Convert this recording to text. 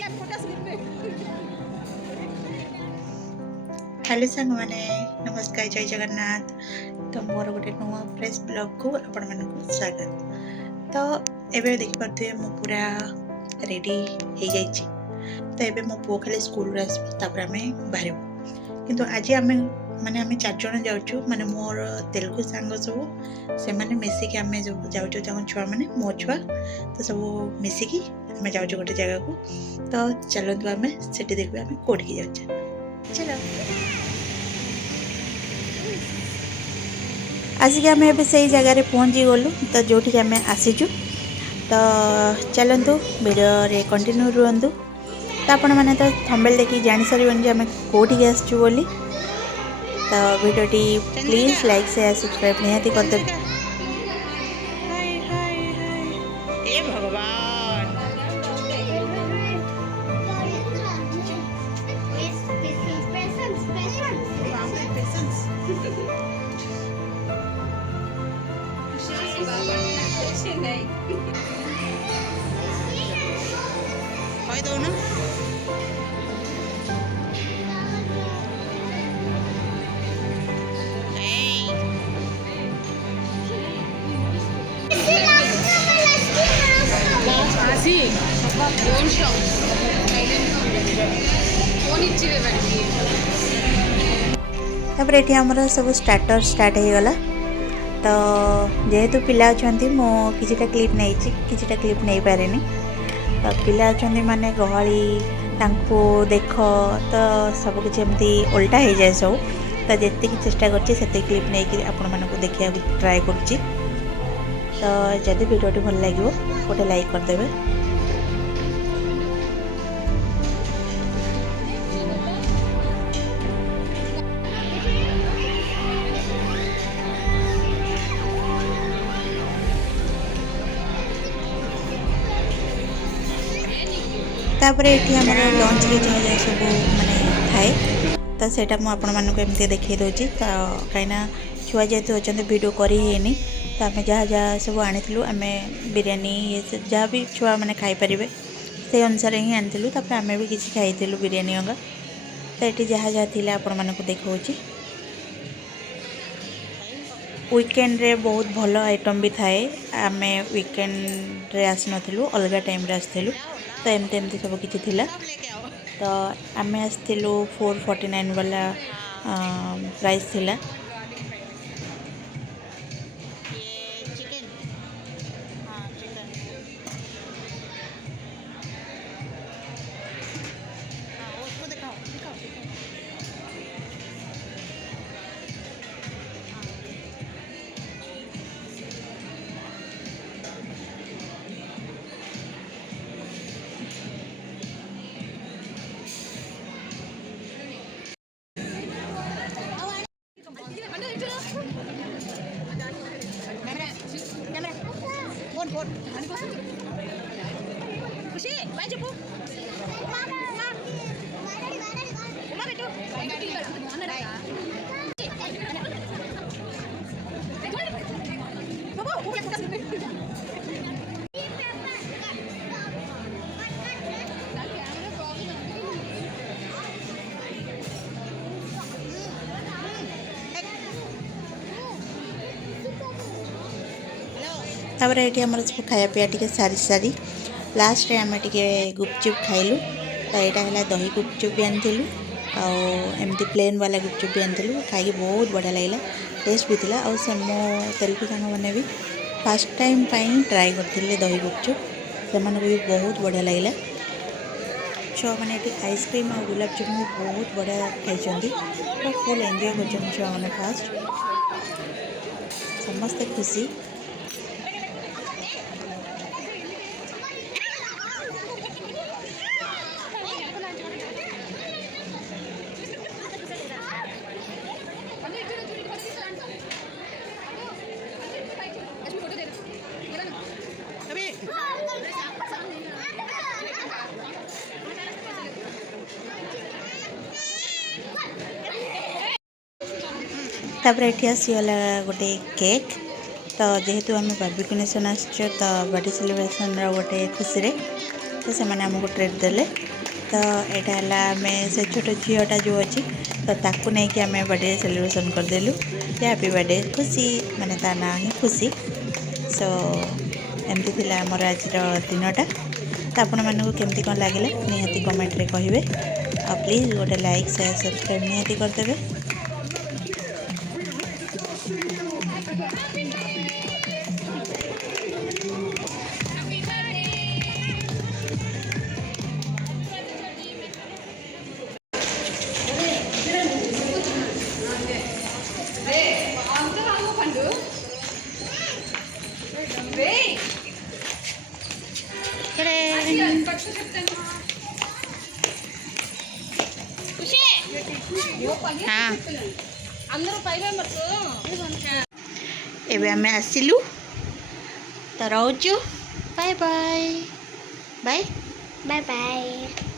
Hello सांग मैंने नमस्कार जय जगन्नाथ। तो मोर गोटे नुआ फ्रेश ब्लॉग को आपण मानक स्वागत। तो एबे देखि पारथि मु पूरा रेडी हो जाइछि। तो एबे मो पुओ खाली स्कूल रे आसबो तापर आमे बाहरबो। किंतु आज आमे माने आमे चार जण जाउछु माने मोर तेलुगु सांग सब से माने मिसी के आमे जो जाउछु ताको छुआ माने मो छुआ तो सब मिसी की आमे जाउछु गोटे जगह को। तो चलंतु आमे सेठी देखबे आमे कोड की जाउछु। चलो आसिक आम ए से जगार पहुँची गलु तो जो आम आसीचु। तो चलतु भिडियो कंटिन्यू रुहतु। तो आपण मैंने तो थंबनेल देखि जानी सारे आम कौटी आसचु बोली। तो भिडियोटी प्लीज लाइक शेयर सब्सक्राइब निहाती करदेबे। ए भगवान कही दो ना तापर ये आमर सब स्टार्टर स्टार्ट हो गला। तो जेहेतु पिला अच्छा मो किछिटा क्लिप नहीं किछिटा क्लिप नहीं पारे। तो पिला अच्छा माने गहली तांको देख तो सब किसी एमती उल्टा हो जाए सब। तो जितनी चेष्टा करते क्लिप नहीं आपण मानक देखा ट्राए कर। तो जदि वीडियोटी भल लगे गोटे लाइक करदेवे। तापर ये आम लंच रे जहाँ सब माने थाए तो सेटा मु आपण मानक एमती देखई दउची। तो कहीं छुआ जेहेतु अच्छा वीडियो करेनि तो आम जहाँ जहाँ सब आनी आम बिरियानी ये जहाँ भी छुआ मैंने खाईपर से अनुसार ही आनी। तापर आम भी किसी खाई बिरियानी अंगा। तो ये जहाँ जहाँ थी आपण मानक देखा वीकेंड रे बहुत भल आइटम भी थाए। आम वीकेंड रे आसी नथिलु अलग टाइम रे आसथिलु। तो एमती एमती सब किछि थिला। तो आम आसथिलु 449 वाला प्राइस थिला। तापर ये आम सब खाया पीया टे सारी सारी लास्ट आम टे गुपचुप खाइलु। तो यहाँ है दही गुपचुप भी आनी आमती प्लेन वाला गुपचुप भी आनी खाई बहुत बढ़िया लगे। टेस्ट भी थी आ मो तेलुगु सांग मैंने भी फर्स्ट टाइम ट्राए करते दही गुपचुप से भी बहुत बढ़िया लगे। छुआ मैंने आइसक्रीम और गुलाब जामुन बहुत बढ़िया खाई पूरा फुल एंजॉय कर छुआ मैंने फास्ट समस्ते खुशी। तापर ये आसीगला गोटे केक। तो जेहेतु आम बार्बिक्यू नेशन आसचु तो बर्थडे सेलिब्रेशन गोटे खुशी रे तो से आमको ट्रीट देले। तो यहाँ आम से छोट झीटा जो अच्छी तो ताकू नहीं कि आम बर्थडे सेलिब्रेशन करदेलु हैप्पी बर्थडे खुशी माने ता ना ही खुशी। सो एमती थी आमर आज दिनटा। तो आपण मानक केमती कौन लगे निहाती कमेंट रे कहिबे आ प्लीज गोटे लाइक शेयर सब्सक्राइब निहाती करदेबे। हाँ एबे हमें आसिलु तो रोचु bye bye bye bye bye.